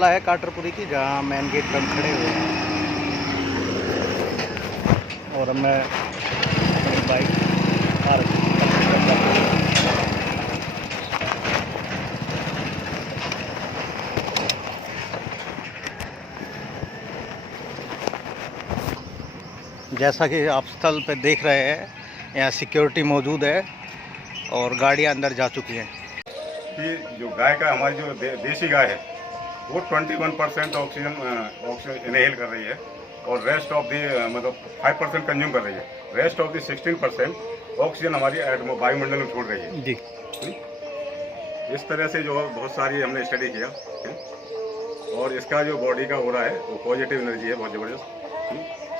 है काटरपुरी की, जहाँ मेन गेट पर हम खड़े हुए हैं और अब मैं अपनी बाइक पार्क करता हूँ। जैसा कि आप स्थल पर देख रहे हैं, यहाँ सिक्योरिटी मौजूद है और गाड़ियाँ अंदर जा चुकी हैं। कि जो गाय का हमारी जो देसी गाय है वो 21% ऑक्सीजन इनहेल कर रही है और रेस्ट ऑफ दी मतलब 5% कंज्यूम कर रही है। रेस्ट ऑफ दी 16% ऑक्सीजन हमारी वायुमंडल में छोड़ रही है जी। इस तरह से जो बहुत सारी हमने स्टडी किया और इसका जो बॉडी का ओरा है वो पॉजिटिव एनर्जी है बहुत ज़बरदस्त,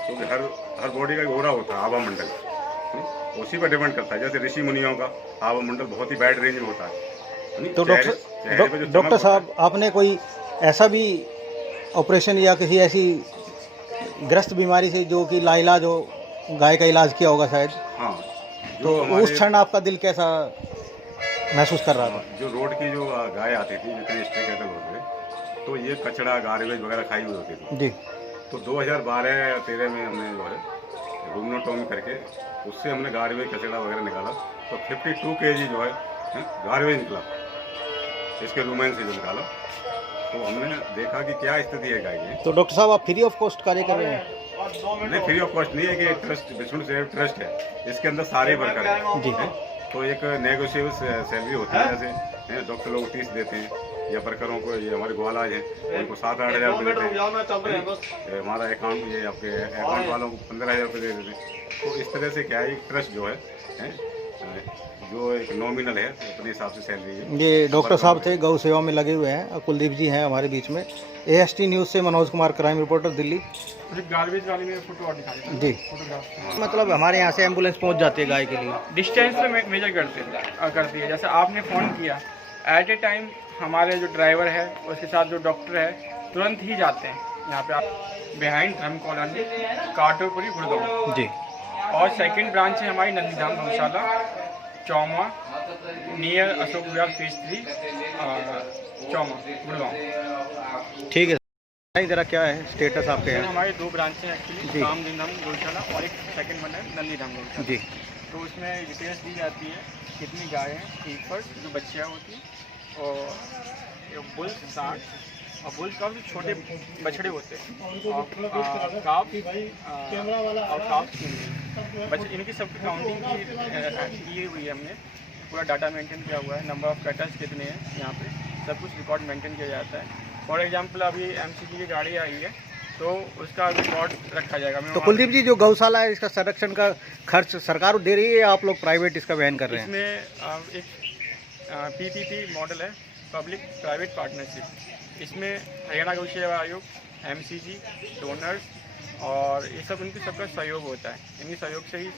क्योंकि हर बॉडी का ओरा होता है आभा मंडल, उसी पर डिपेंड करता है। जैसे ऋषि मुनियों का आभा मंडल बहुत ही बैड रेंज में होता है। तो डॉक्टर साहब, आपने कोई ऐसा भी ऑपरेशन या किसी ऐसी ग्रस्त बीमारी से जो कि लाइलाज हो गाय का इलाज किया होगा शायद? हाँ। तो उस क्षण आपका दिल कैसा महसूस कर रहा था? जो रोड की जो गाय आती थी, जितने स्ट्रे कैटल होते थे, तो ये कचड़ा गार्बेज वगैरह खाई हुई होती थी जी। तो 2012-13 में हमने जो है रूमनोटोमी करके उससे हमने गार्बेज कचड़ा वगैरह निकाला तो 52 kg जो है गार्बेज निकला, इसके रूमेन से जो निकाला। तो हमने देखा कि क्या स्थिति है गाय की। तो डॉक्टर साहब, आप फ्री ऑफ कॉस्ट कार्य कर रहे हैं? नहीं, फ्री ऑफ कॉस्ट नहीं है कि ट्रस्ट विष्णु सेव ट्रस्ट है, इसके अंदर सारे वर्कर हैं जी। तो एक नेगोशिएबल सैलरी होती है, जैसे डॉक्टर लोग 30 देते हैं या वर्करों को, ये हमारे ग्वालाज हैं उनको 7-8 हज़ार रुपये देते हैं, हमारा अकाउंट ये आपके अकाउंट वालों को 15,000 रुपये दे देते हैं। तो इस तरह से क्या है, एक ट्रस्ट जो है जो एक नॉमिनल है अपने हिसाब से सैलरी है। ये डॉक्टर साहब थे, गौ सेवा में लगे हुए हैं। कुलदीप जी हैं हमारे बीच में। AST न्यूज़ से Manoj Kumar, crime reporter, Delhi. Garbage वाली में फोटो और दिखा दें जी। मतलब हमारे यहाँ से एम्बुलेंस पहुँच जाती है गाय के लिए? डिस्टेंस पे मेजर करती है। जैसे आपने फ़ोन किया, एट ए टाइम हमारे जो ड्राइवर है उसके साथ जो डॉक्टर है तुरंत ही जाते हैं यहाँ पे। आप बिहाइंड धर्म कॉलोनी, काटरपुरी, गुड़गांव जी। और सेकंड ब्रांच है हमारी नंदीधाम गौशाला, चौमा, नियर अशोक विहार फेज 3, चौमा, गुड़गांव। ठीक है जरा, क्या है स्टेटस आपके यहाँ? हमारे 2 ब्रांच हैं एक्चुअली, रामदीधाम गौशाला और एक सेकंड वन है नंदीधाम गौशाला जी। तो उसमें डिटेल्स दी जाती है कितनी गाय हैं, फीफर जो बच्चियाँ होती हैं, और बुल 60 और बुल का भी छोटे बछड़े होते हैं, और काफ और काफ बच्चे, इनकी सब काउंटिंग की हुई है हमने। पूरा डाटा मेंटेन किया हुआ है, नंबर ऑफ कैटल्स कितने हैं यहाँ पे, सब कुछ रिकॉर्ड मेंटेन किया जाता है। फॉर एग्जांपल अभी MCG की गाड़ी आई है तो उसका रिकॉर्ड रखा जाएगा। तो कुलदीप जी, जो गौशाला है इसका संरक्षण का खर्च सरकार दे रही है या आप लोग प्राइवेट इसका वहन कर रहे हैं? इसमें एक PPP मॉडल है, पब्लिक प्राइवेट पार्टनरशिप। इसमें हरियाणा गौ सेवा आयोग, MCG, डोनर्स और ये सब, इनके सबका सहयोग होता है, इनके सहयोग से ही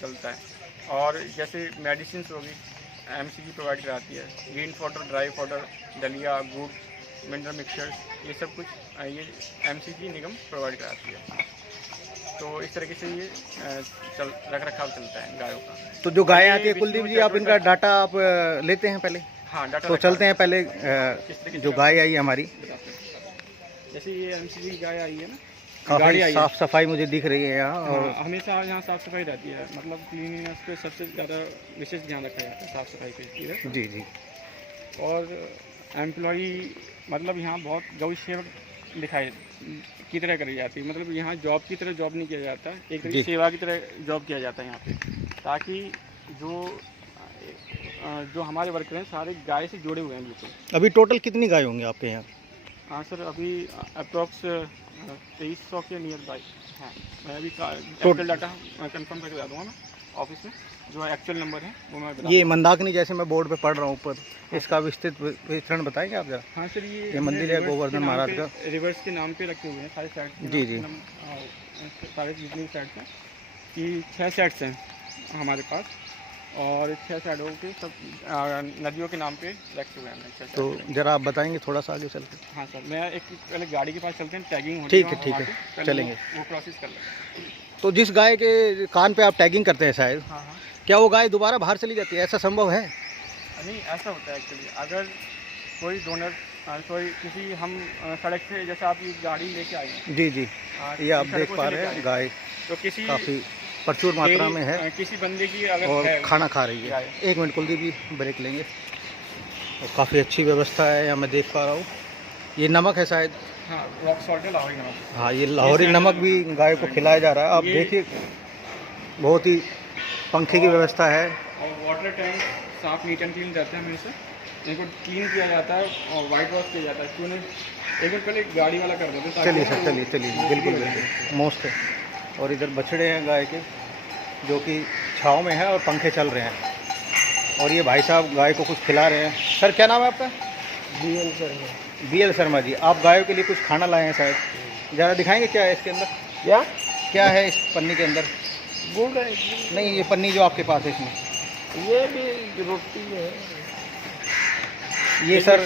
चलता है। और जैसे मेडिसिन होगी MCG प्रोवाइड कराती है, ग्रीन फॉडर, ड्राई फॉडर, दलिया, गुड़, मिनरल मिक्सचर्स, ये सब कुछ ये MCG निगम प्रोवाइड कराती है। तो इस तरीके से ये रख रखाव चलता है गायों का। तो जो गायें आती है कुलदीप जी, आप इनका डाटा आप लेते हैं पहले? हाँ, डाटा तो चलते हैं पहले जो गाय आई हमारी, जैसे ये MCG की गाय आई है ना, काफ़ी साफ़ सफाई मुझे दिख रही है यहाँ। और हमेशा यहाँ साफ़ सफाई रहती है, मतलब क्लीनिनेस पे सबसे ज़्यादा विशेष ध्यान रखा जाता है, साफ़ सफाई पे जी जी। और एम्प्लॉई मतलब यहाँ बहुत गौ सेवक दिखाई की तरह करी जाती है, मतलब यहाँ जॉब की तरह जॉब नहीं किया जाता, एक तरह सेवा की तरह जॉब किया जाता है यहाँ पे, ताकि जो हमारे वर्कर हैं सारे गाय से जुड़े हुए हैं बिल्कुल। अभी टोटल कितनी गाय होंगी आपके यहाँ? हाँ सर, अभी अप्रॉक्स 2300 के नियर बाई है। मैं अभी टोटल डाटा कंफर्म करके बता दूँगा मैं ऑफिस में, जो एक्चुअल नंबर है वो मैं बता। ये मंदाकिनी जैसे मैं बोर्ड पे पढ़ रहा हूँ ऊपर, इसका विस्तृत विवरण बताएंगे आप जरा? हाँ सर, ये मंदिर है गोवर्धन महाराज का, रिवर्स के नाम पे रखे हुए हैं सारे साइड जी जी। सारे जितनी साइड्स हैं कि 6 सेट्स हैं हमारे पास, और 6 साइडों के सब नदियों के नाम पे रखे हुए हैं। तो जरा आप बताएंगे थोड़ा सा आगे चल के? हाँ सर, मैं एक पहले गाड़ी के पास चलते हैं, टैगिंग होती है। ठीक है चलेंगे, वो प्रोसेस कर लेंगे। तो जिस गाय के कान पे आप टैगिंग करते हैं शायद, हाँ, क्या वो गाय दोबारा बाहर चली जाती है? ऐसा संभव है? नहीं, ऐसा होता है एक्चुअली, अगर कोई डोनर सॉरी किसी हम सड़क से जैसे आप ये गाड़ी लेके आए हैं, जी जी, ये आप देख सड़कों पा से रहे लेके हैं गाय तो किसी काफ़ी प्रचुर मात्रा में है किसी बंदे की अगर और है खाना खा रही है। गाय। एक मिनट कुलदीप जी, ब्रेक लेंगे। और काफ़ी अच्छी व्यवस्था है यहाँ, मैं देख पा रहा हूँ। ये नमक है शायद, हाँ रॉक सॉल्ट है, लाहौरी नमक। हाँ ये लाहौरी नमक भी गाय को खिलाया जा रहा है। आप देखिए बहुत ही पंखे की व्यवस्था है। और वाटर टैंक साफ नीट एंड क्लीन रहते हैं हमेशा, इनको क्लीन किया जाता है और वाइट वॉश किया जाता है। क्यों नहीं, एक दिन पहले गाड़ी वाला कर देते हैं। चलिए सर, चलिए चलिए, बिल्कुल बिल्कुल मस्त है। और इधर बछड़े हैं गाय के जो कि छाँव में है और पंखे चल रहे हैं। और ये भाई साहब गाय को कुछ खिला रहे हैं। सर क्या नाम है आपका? BL शर्मा। BL शर्मा जी, आप गायों के लिए कुछ खाना लाए हैं शायद, ज़रा दिखाएंगे क्या है इसके अंदर? क्या क्या है इस पन्नी के अंदर? गुड़ है? नहीं, ये पन्नी जो आपके पास है इसमें, ये भी रोटी है। ये सर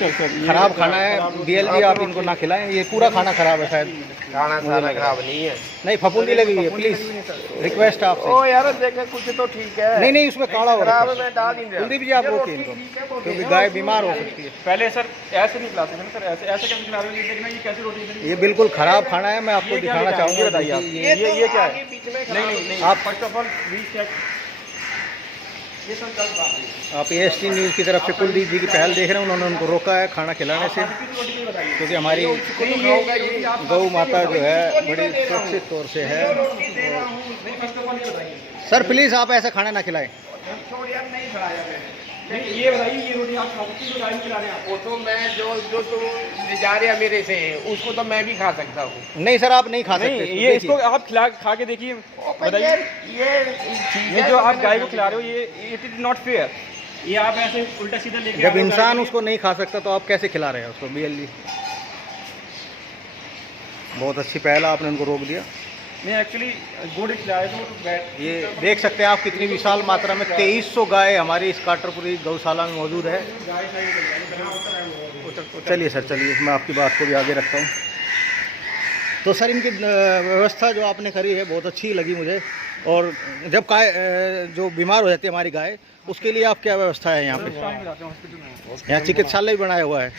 खराब खाना है। BL जी आप इनको ना खिलाएं, ये पूरा खाना खराब है शायद। खाना सारा खराब नहीं है। नहीं, फफूंदी लगी हुई है, प्लीज़ रिक्वेस्ट है आपसे। ओ यार देखे कुछ तो ठीक है। नहीं नहीं, उसमें काढ़ा हो रहा खराब है। है, मैं डाल ही नहीं रहा। कुलदीप जी आप रोकिए इनको, क्योंकि गाय बीमार हो सकती है। पहले सर ऐसे नहीं खिला सकते ना सर, ऐसे ऐसे कैसे खिला रहे हो? ये देखना ये कैसी रोटी है? ये बिल्कुल खराब खाना है। मैं आपको ये क्या दिखाना लिखा है? चाहूँगा। ये बताइए आप। देखिए, ये क्या है? आगे बीच में नहीं नहीं नहीं, आप फर्स्ट ऑफ ऑल रीचेक। ये सब गलत बात है। आप AST न्यूज़ की तरफ से कुलदीप जी की पहल देख रहे हैं। उन्होंने उनको रोका है खाना खिलाने से, क्योंकि हमारी गौ माता जो है बड़ी सुरक्षित तौर से है। सर प्लीज़ आप ऐसा खाना ना खिलाएं। ये बताइए ये रोटी आप खा सकते हो? गाड़ी खिला रहे हैं आप? वो तो मैं जो जो तो ले जा रहे हैं मेरे से, उसको तो मैं भी खा सकता हूँ। नहीं सर, आप नहीं खा सकते। नहीं, ये इसको आप खा के देखिए, बताइए। ये जो आप गाय को खिला रहे हो, ये इट इज नॉट फेयर। ये आप ऐसे उल्टा सीधा लेके जब इंसान उसको नहीं खा सकता तो आप कैसे खिला रहे हैं उसको? BL जी बहुत अच्छी पहल है, आपने उनको रोक दिया। नहीं एक्चुअली गुड़ खिलाया तो ये देख सकते हैं आप कितनी विशाल मात्रा में 2300 गाय हमारी इस काटरपुरी गौशाला में मौजूद है। चलिए सर, चलिए मैं आपकी बात को भी आगे रखता हूँ। तो सर इनकी व्यवस्था जो आपने करी है बहुत अच्छी लगी मुझे। और जब गाय जो बीमार हो जाती है हमारी गाय, उसके लिए आप क्या व्यवस्था है यहाँ पे? यहाँ चिकित्सालय भी बनाया हुआ है।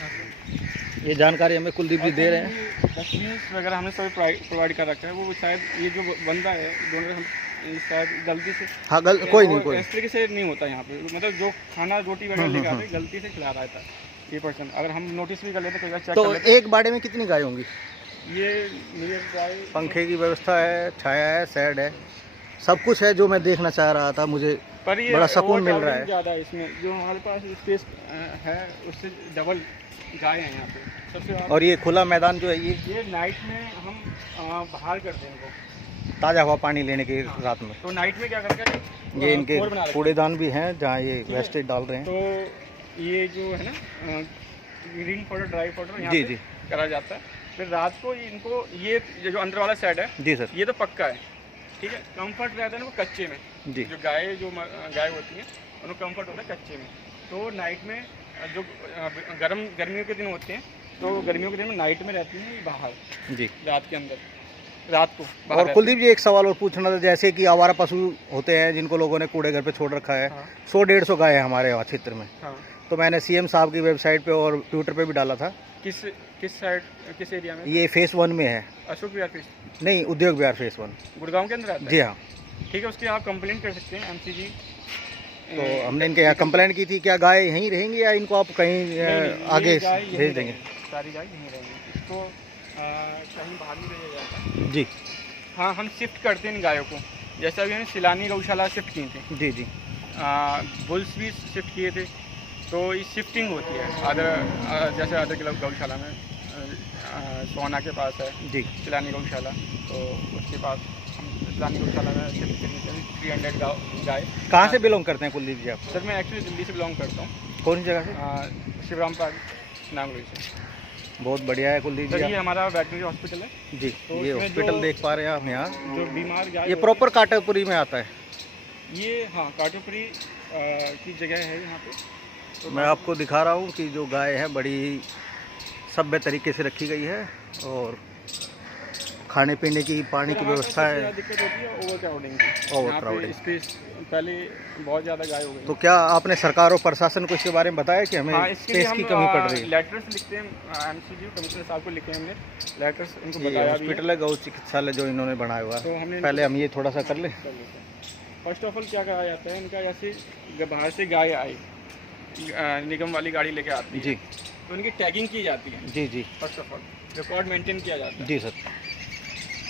ये जानकारी हमें कुलदीप जी दे रहे हैं। डस्टबिन्स वगैरह हमने सभी प्रोवाइड कर रखा है। वो शायद ये जो बंदा है दोनों हम शायद गलती से, हाँ कोई नहीं, इस तरीके से नहीं होता यहाँ पे। मतलब जो खाना रोटी वगैरह लेकर आते हैं गलती से खिला रहा था ये पर्सन। अगर हम नोटिस भी कर लेते कई बार चेक तो कर लेते। एक बाड़े में कितनी गाय होंगी? ये मेरे गाय पंखे की व्यवस्था है, छाया है, शेड है, सब कुछ है जो मैं देखना चाह रहा था। मुझे पर ये बड़ा सुकून मिल रहा है। ज़्यादा है इसमें, जो हमारे पास स्पेस है उससे डबल गाय है यहाँ पे सबसे। और ये खुला मैदान जो है ये नाइट में हम बाहर करते हैं इनको ताज़ा हवा पानी लेने के रात में। तो नाइट में क्या करते हैं, ये इनके कोर बना रखते हैं। कूड़ेदान भी हैं जहाँ ये वेस्टेज डाल रहे हैं। तो ये जो है ना ग्रीन पाउडर ड्राई पाउडर यहाँ जी पे जी करा जाता है। फिर रात को इनको ये जो अंदर वाला साइड है जी सर, ये तो पक्का है, ठीक है। कंफर्ट रहता है ना वो कच्चे में। जी जो गाय होती हैं उनको कंफर्ट होता है कच्चे में। तो नाइट में जो गर्मियों के दिन होते हैं तो गर्मियों के दिन में नाइट में रहती हैं बाहर, जी। रात के अंदर, रात को बाहर और कुलदीप जी एक सवाल और पूछना था, जैसे कि आवारा पशु होते हैं जिनको लोगों ने कूड़े घर पे छोड़ रखा है, हाँ। 100-150 गाय है हमारे यहाँ क्षेत्र में। हाँ। तो मैंने CM साहब की वेबसाइट पे और ट्विटर पे भी डाला था। किस साइड, किस एरिया में? ये फेस 1 में है। अशोक विहार फेस, नहीं, उद्योग विहार फेस 1 गुड़गांव के अंदर आता है। जी हाँ। ठीक है, उसकी आप कंप्लेंट कर सकते हैं MCG। तो हमने इनके यहाँ कंप्लेंट की थी। क्या गाय यहीं रहेंगी या इनको आप कहीं आगे भेज देंगे? सारी गाय यहीं रहेंगी, इसको कहीं बाहर नहीं भेजा जाता। जी हाँ, हम शिफ्ट करते हैं इन गायों को। जैसे अभी हमने सिलानी गौशाला शिफ्ट की थी, जी जी। बुल्स भी शिफ्ट किए थे। तो ये शिफ्टिंग होती है जैसे अदर के गौशाला में सोना के पास है जी सिलानी गौशाला, तो उसके पास हम सिलानी गौशाला में शिफ्ट करते हैं 300 गाय। कहाँ से बिलोंग करते हैं कुलदीप जी आप? सर मैं एक्चुअली दिल्ली से बिलोंग करता हूँ। कौन सी जगह से? शिवराम पार्क नागलोई से। बहुत बढ़िया है कुलदीप सर जी ये आप। हमारा वेटनरी हॉस्पिटल है जी, तो ये इसमें हॉस्पिटल जो- देख पा रहे हैं आप यहाँ। जो बीमार गाय ये प्रॉपर काटापुरी में आता है। ये हाँ काटोपुरी की जगह है यहाँ पे। तो मैं आपको दिखा रहा हूँ कि जो गाय है बड़ी सभ्य तरीके से रखी गई है और खाने पीने की, पानी की व्यवस्था सबसे है? ज़्यादा दिक्कत होती है ओवर क्राउडिंग की। ओवर यहाँ पे क्राउडिंग। स्पेस पहले बहुत ज़्यादा गाय हो गई। तो क्या आपने सरकार और प्रशासन को इसके बारे में बताया कि हमें हाँ, इसके लिए स्पेस की हम कमी पड़ रही है? लेटर्स लिखते हैं, एमसीजी कमिश्नर साहब को लिखे हमने लेटर्स, उनको ये बताया भी है। हॉस्पिटल है, गौ चिकित्सालय जो इन्होंने बनाया हुआ तो है, हमने पहले हम ये थोड़ा सा कर लें। फर्स्ट ऑफ ऑल क्या कहा जाता है इनका, जैसे बाहर से गाय आई, निगम वाली गाड़ी लेके आती है जी तो उनकी टैगिंग की जाती है। जी जी first of all record maintain किया जाता है। जी सर।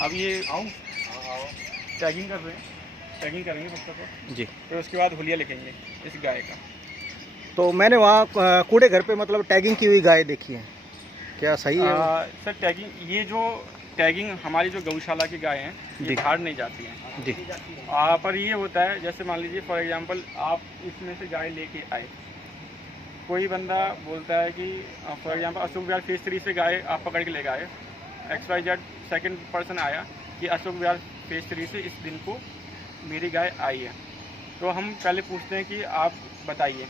अब ये टैगिंग कर रहे हैं, टैगिंग करेंगे फर्स्ट ऑफ ऑल, जी फिर उसके बाद हुलिया लिखेंगे इस गाय का। तो मैंने वहाँ कूड़े घर पे मतलब टैगिंग की हुई गाय देखी है, क्या सही है वो? सर टैगिंग, ये जो टैगिंग हमारी जो गौशाला की गाय हैं ये जी। बाहर नहीं जाती हैं। जी पर ये होता है, जैसे मान लीजिए फॉर एग्जांपल आप इसमें से गाय लेके आए, कोई बंदा बोलता है कि for example Ashok Vihar phase 3 से गाय आप पकड़ के लेके आए, XYZ सेकंड पर्सन आया कि अशोक विहार फेज 3 से इस दिन को मेरी गाय आई है, तो हम पहले पूछते हैं कि आप बताइए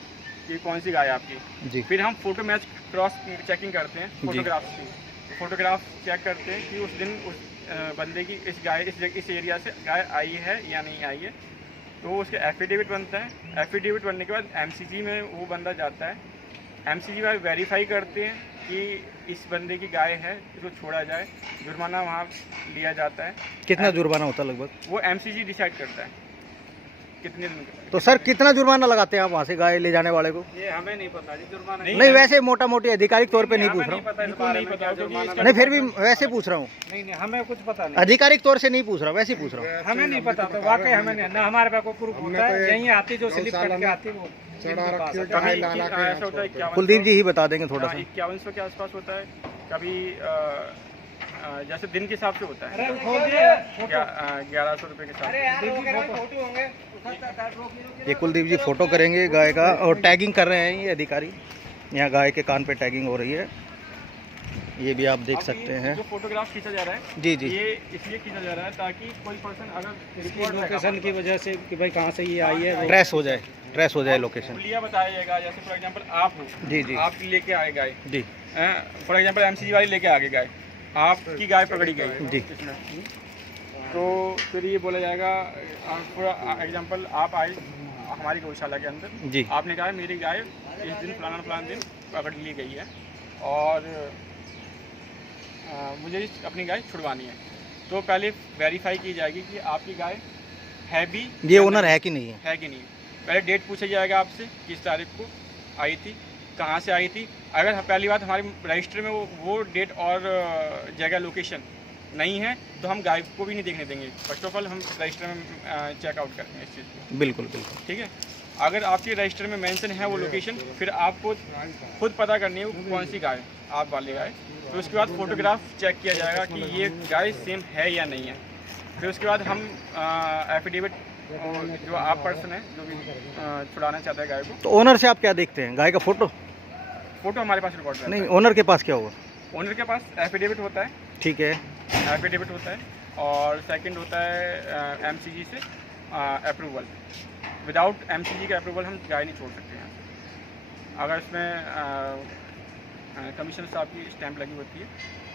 कि कौन सी गाय है आपकी। जी फिर हम फोटो मैच क्रॉस चेकिंग करते हैं जी। फोटोग्राफ्स की, फोटोग्राफ चेक करते हैं कि उस दिन उस बंदे की इस एरिया से गाय आई है या नहीं आई है, तो उसके एफिडेविट बनता है। एफिडेविट बनने के बाद एमसीजी में वो बंदा जाता है, एमसीजी वाले वेरीफाई करते हैं कि इस बंदे की गाय है, इसको छोड़ा जाए, जुर्माना वहाँ लिया जाता है। कितना जुर्माना होता है लगभग? वो एमसीजी डिसाइड करता है कितने दिन का। तो सर कितना जुर्माना लगाते हैं आप वहाँ से गाय ले जाने वाले को? ये हमें नहीं पता जी, जुर्माना नहीं वैसे मोटा मोटी आधिकारिक तौर पे नहीं पूछ रहा हूँ, नहीं पता क्योंकि नहीं फिर भी वैसे पूछ रहा हूँ, नहीं हमें कुछ पता नहीं, आधिकारिक तौर से नहीं पूछ रहा, वैसे ही पूछ रहा हूँ। हमें नहीं पता, तो वाकई हमें नहीं ना, हमारे पास कोई प्रूफ होता है, यहीं आती जो स्लिप करके आती वो ऐसा होता है। कुलदीप जी ही बता देंगे थोड़ा सा। 5100 के आसपास होता है, कभी जैसे दिन के हिसाब से होता है 1100 रुपये के साथ। ये कुलदीप जी फोटो करेंगे गाय का, और टैगिंग कर रहे हैं ये अधिकारी, यहाँ गाय के कान पे टैगिंग हो रही है, ये भी आप देख सकते हैं। जो फोटोग्राफ खींचा जा रहा है जी जी ये इसलिए खींचा जा रहा है ताकि कोई पर्सन अगर लोकेशन की वजह से कि भाई कहाँ से ये आई है, ट्रेस हो जाए लोकेशन। हुलिया बताया जाएगा, जैसे फॉर एग्जांपल आप हो, जी जी आप लेके आए गाय, जी फॉर एग्जांपल एमसीजी वाली लेके आ गए गाय, आपकी गाय पकड़ी गई जी। इसमें, तो फिर ये बोला जाएगा फॉर एग्जांपल आप आए हमारी गौशाला के अंदर जी आपने कहा मेरी गाय इस दिन फलाना दिन पकड़ ली गई है और मुझे अपनी गाय छुड़वानी है, तो पहले वेरीफाई की जाएगी कि आपकी गाय है भी, ये ओनर है कि नहीं है? कि नहीं। पहले डेट पूछा जाएगा आपसे किस तारीख को आई थी, कहाँ से आई थी। अगर पहली बात हमारे रजिस्टर में वो डेट और जगह लोकेशन नहीं है तो हम गाय को भी नहीं देखने देंगे। फर्स्ट ऑफ ऑल हम रजिस्टर में चेकआउट करते हैं इस चीज़ को, बिल्कुल बिल्कुल ठीक है। अगर आपके रजिस्टर में मेंशन है वो लोकेशन, फिर आपको खुद पता करनी है वो कौन सी गाय आप वाली गाय, तो उसके बाद फोटोग्राफ चेक किया जाएगा कि ये गाय सेम है या नहीं है। फिर उसके बाद हम एफिडेविट, जो आप पर्सन है जो भी छुड़ाना चाहता है गाय को, तो ओनर से आप क्या देखते हैं? गाय का फोटो? फोटो हमारे पास रिकॉर्ड नहीं, ओनर के पास क्या होगा? ओनर के पास एफिडेविट होता है, ठीक है, एफिडेविट होता है, और सेकंड होता है एमसीजी से अप्रूवल। विदाउट एमसीजी का अप्रूवल हम गाय नहीं छोड़ सकते हैं। अगर इसमें कमीशन साहब की स्टैंप लगी होती है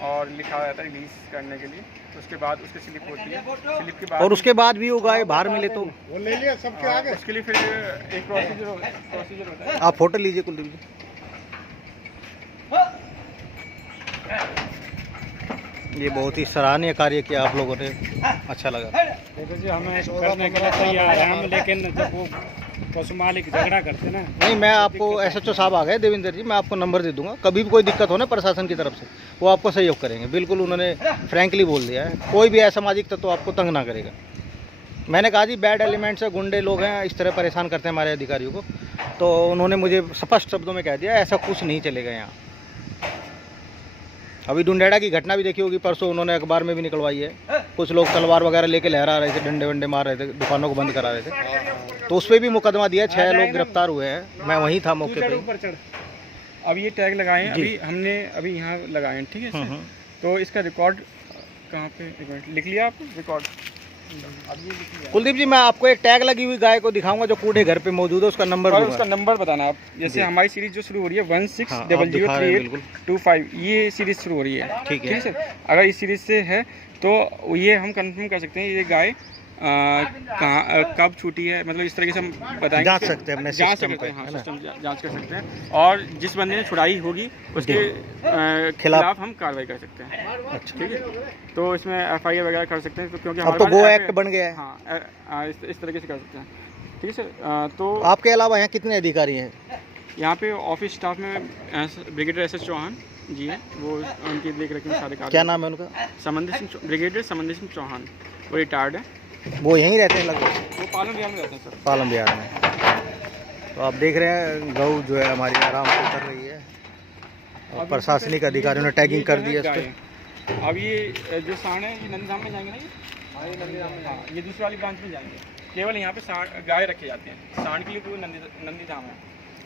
और लिखा रहता है रिलीज़ करने के लिए, तो उसके बाद उसकी स्लिप होती है, स्लिप के बाद और उसके बाद भी वो गाय बाहर मिले तो वो ले लिया सबके आगे। उसके लिए फिर एक प्रोसीजर होता है। आप फोटो लीजिए कुलदीप जी। ये बहुत ही सराहनीय कार्य किया आप लोगों ने, अच्छा लगा। देखो जी हमें करने के लिए तैयार है हम, लेकिन जब वो पशु मालिक झगड़ा करते ना, नहीं, मैं आपको SHO साहब आ गए देवेंद्र जी, मैं आपको नंबर दे दूंगा, कभी भी कोई दिक्कत हो ना प्रशासन की तरफ से वो आपको सहयोग करेंगे, बिल्कुल उन्होंने फ्रैंकली बोल दिया है, कोई भी असामाजिक तत्व आपको तंग ना करेगा। मैंने कहा जी बैड एलिमेंट्स है, गुंडे लोग हैं, इस तरह परेशान करते हैं हमारे अधिकारियों को, तो उन्होंने मुझे स्पष्ट शब्दों में कह दिया ऐसा कुछ नहीं चलेगा यहाँ। अभी डुंडेड़ा की घटना भी देखी होगी, परसों उन्होंने अखबार में भी निकलवाई है, कुछ लोग तलवार वगैरह लेके लहरा रहे थे, डंडे वंडे मार रहे थे, दुकानों को बंद करा रहे थे, तो उस पर भी मुकदमा दिया, 6 लोग गिरफ्तार हुए हैं, मैं वहीं था मौके पे। ऊपर चढ़। अब ये टैग लगाए हैं, जी। हमने यहाँ लगाए हैं, ठीक है। तो इसका रिकॉर्ड कहाँ पे, एक मिनट लिख लिया आप रिकॉर्ड? अब ये लिखी है कुलदीप जी, मैं आपको एक टैग लगी हुई गाय को दिखाऊंगा जो कूड़े घर पे मौजूद है, उसका नंबर और दूंगा। उसका नंबर बताना आप। जैसे जी। हमारी सीरीज जो शुरू हो रही है हाँ, आप दिखा रहे हैं, 16003825, ये सीरीज शुरू हो रही है। ठीक है। सर, अगर इस सीरीज से है तो ये हम कंफर्म कर सकते हैं ये गाय कहाँ कब छूटी है, मतलब इस तरीके से हम बताएंगे, जांच सकते हैं अपने जांच सिस्टम सकते हैं, पे, हाँ है ना? सिस्टम जांच कर सकते हैं। और जिस बंदे ने छुड़ाई होगी उसके खिलाफ हम कार्रवाई कर सकते हैं। अच्छा, ठीक है, तो इसमें FIR वगैरह कर सकते हैं, तो क्योंकि अब हमारे तो पास गो ऐसे- एक्ट बन गया है। हाँ, इस तरीके से कर सकते हैं। ठीक है सर, तो आपके अलावा यहाँ कितने अधिकारी हैं? यहाँ पे ऑफिस स्टाफ में ब्रिगेडियर SS चौहान जी हैं, वो उनकी देख रेख में सारे कार्य। क्या नाम है उनका? ब्रिगेडियर समंदर सिंह चौहान, वो रिटायर्ड है, वो यहीं रहते हैं लगभग, वो पालन बिहार में रहते हैं सर। पालम बिहार में। तो आप देख रहे हैं गऊ जो है हमारी आराम से कर रही है, और प्रशासनिक अधिकारियों ने टैगिंग कर दी है इस पर। अब ये जो सांड है ये नंदीधाम में जाएंगे ना, हाँ, ये दूसरी वाली ब्रांच में जाएंगे। केवल यहाँ पे गाय रखे जाते हैं, सांड के लिए पूरे नंदीधाम है,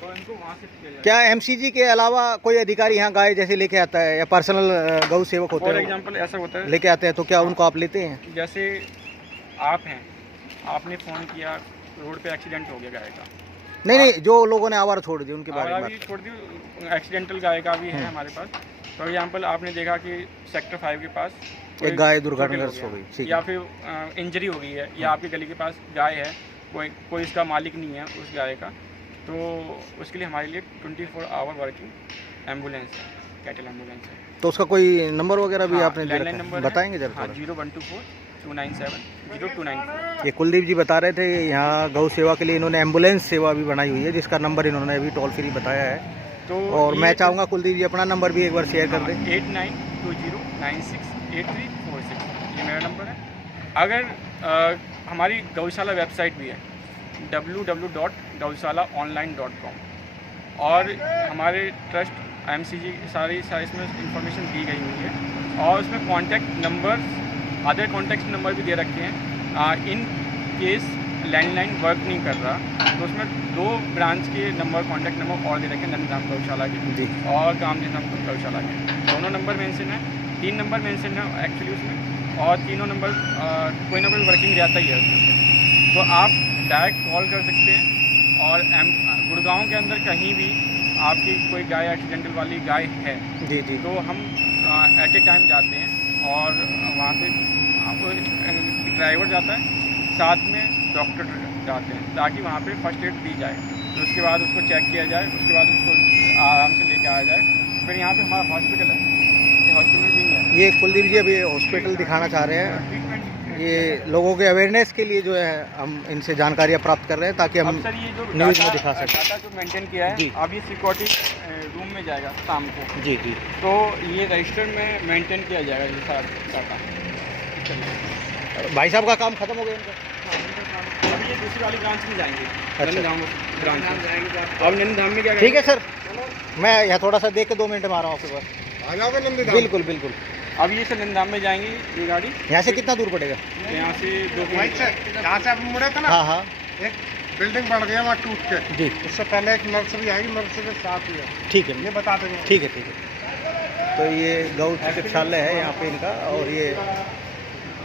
तो इनको वहाँ से किया जाएगा। क्या MCG के अलावा कोई अधिकारी यहाँ गाय जैसे लेके आता है, या पर्सनल गौ सेवक होते फॉर हैं एग्जाम्पल ऐसा होता है, लेके आते हैं, तो क्या उनको आप लेते हैं? जैसे आप हैं, आपने फ़ोन किया, रोड पे एक्सीडेंट हो गया गाय का, नहीं, जो लोगों ने आवारा छोड़ दी उनके बारे में अभी बात छोड़ दी, एक्सीडेंटल गाय का भी है हमारे पास। फॉर एग्जाम्पल आपने देखा कि सेक्टर 5 के पास एक गाय चोटिल दुर्घटनाग्रस्त हो गई, ठीक या है। फिर इंजरी हो गई है, या आपके गली के पास गाय है, कोई इसका मालिक नहीं है उस गाय का, तो उसके लिए हमारे लिए 24 आवर वर्किंग एम्बुलेंस है, कैटल एम्बुलेंस है। तो उसका कोई नंबर वगैरह भी हाँ, आपने दे लैंडलाइन रखा है? नंबर बताएंगे जरा हाँ, थोड़ा। 0124-297-0294। ये कुलदीप जी बता रहे थे, यहाँ गौ सेवा के लिए इन्होंने एम्बुलेंस सेवा भी बनाई हुई है, जिसका नंबर इन्होंने अभी टोल फ्री बताया है। तो और मैं ये चाहूँगा कुलदीप जी अपना नंबर भी एक बार शेयर कर दें। 8920968346, ये मेरा नंबर है। अगर हमारी गौशाला वेबसाइट भी है www.gausalaonline.com, और हमारे ट्रस्ट MCG सारी इसमें इंफॉर्मेशन दी गई हुई है, और उसमें contact number, other contact number भी दे रखे हैं। इन केस लैंडलाइन वर्क नहीं कर रहा, तो उसमें 2 ब्रांच के नंबर, कॉन्टैक्ट नंबर और दे रखे हैं, नंदीधाम गौशाला के जी। और कामधेनु गौशाला के, दोनों नंबर मेंशन है, 3 नंबर मेंशन है एक्चुअली उसमें, और तीनों नंबर कोई ना कोई वर्किंग रहता ही है उसमें। तो आप डायरेक्ट कॉल कर सकते हैं, और गुड़गांव के अंदर कहीं भी आपकी कोई गाय एक्सीडेंटल वाली गाय है, जी जी। तो हम एट ए टाइम जाते हैं, और वहाँ से ड्राइवर जाता है, साथ में डॉक्टर जाते हैं, ताकि वहाँ पे फर्स्ट एड दी जाए, तो उसके बाद उसको चेक किया जाए, उसके बाद उसको आराम से लेके आया जाए। फिर यहाँ पे हमारा हॉस्पिटल है, ये हॉस्पिटल भी है। ये कुलदीप जी अभी हॉस्पिटल दिखाना चाह रहे हैं, ट्रीटमेंट ये लोगों के अवेयरनेस के लिए जो है हम इनसे जानकारियाँ प्राप्त कर रहे हैं, ताकि हम अब सर ये जो न्यूज़ में दिखा सकें। डाटा जो मेंटेन किया है, जी। अब ये सिक्योरिटी रूम में जाएगा शाम को, जी जी। तो ये रजिस्टर में मेंटेन किया जाएगा ये सारा डाटा। भाई साहब का काम खत्म हो गया इनका? अब ये दूसरी वाली ब्रांच में जाएंगे, अच्छा। नंदीधाम ब्रांच में। अब नंदीधाम में क्या ठीक है सर, मैं यहाँ थोड़ा सा देख के 2 मिनट में आ रहा हूँ आपके पास। आ जाओगे नंदीधाम? बिल्कुल बिल्कुल। अब ये सर नंदीधाम में जाएंगी ये गाड़ी, यहाँ से कितना दूर पड़ेगा? यहाँ से 2 वहीं से जहाँ से आप मुड़े थे ना, हाँ हाँ एक बिल्डिंग बढ़ गया वहाँ टूट के, जी, उससे पहले एक नर्सरी आएगी, नर्सरी के साथ ही है, ठीक है, ये बता देंगे। ठीक है ठीक है। तो ये गौ चिकित्सालय है यहाँ पे इनका, और ये